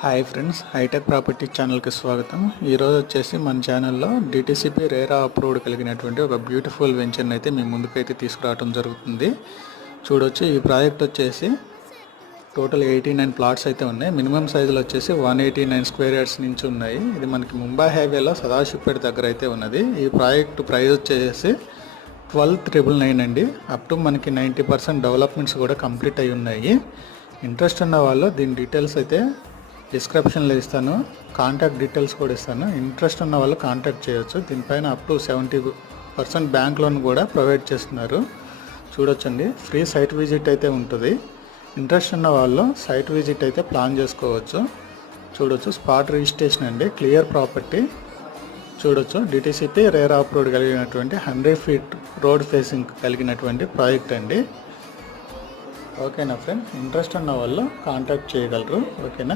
Hi friends, hitech property ఛానల్కి స్వాగతం. ఈరోజు వచ్చేసి మన ఛానల్లో డిటిసిపి రేరా అప్రూవ్డ్ కలిగినటువంటి ఒక బ్యూటిఫుల్ వెంచర్ని అయితే మీ ముందుకైతే తీసుకురావడం జరుగుతుంది. చూడొచ్చు, ఈ ప్రాజెక్ట్ వచ్చేసి టోటల్ 89 ప్లాట్స్ అయితే ఉన్నాయి. మినిమం సైజులు వచ్చేసి 189 స్క్వేర్ యార్డ్స్ నుంచి ఉన్నాయి. ఇది మనకి ముంబై హైవేలో సదాశివపేట దగ్గర అయితే ఉన్నది. ఈ ప్రాజెక్ట్ ప్రైస్ వచ్చేసి 12,999 అండి. అప్ టు మనకి 90% డెవలప్మెంట్స్ కూడా కంప్లీట్ అయి ఉన్నాయి. ఇంట్రెస్ట్ ఉన్న వాళ్ళు దీని డీటెయిల్స్ అయితే డిస్క్రిప్షన్లో ఇస్తాను, కాంటాక్ట్ డీటెయిల్స్ కూడా ఇస్తాను. ఇంట్రెస్ట్ ఉన్న వాళ్ళు కాంటాక్ట్ చేయొచ్చు. దీనిపైన అప్ టు 70% బ్యాంక్ లోన్ కూడా ప్రొవైడ్ చేస్తున్నారు. చూడొచ్చండి, ఫ్రీ సైట్ విజిట్ అయితే ఉంటుంది. ఇంట్రెస్ట్ ఉన్న వాళ్ళు సైట్ విజిట్ అయితే ప్లాన్ చేసుకోవచ్చు. చూడొచ్చు, స్పాట్ రిజిస్ట్రేషన్ అండి, క్లియర్ ప్రాపర్టీ. చూడొచ్చు, డిటిసిపి రేరా అప్రూవ్డ్ కలిగినటువంటి 100 ఫీట్ రోడ్ ఫేసింగ్ కలిగినటువంటి ప్రాజెక్ట్ అండి. ఓకేనా ఫ్రెండ్, ఇంట్రెస్ట్ ఉన్న వాళ్ళు కాంటాక్ట్ చేయగలరు. ఓకేనా.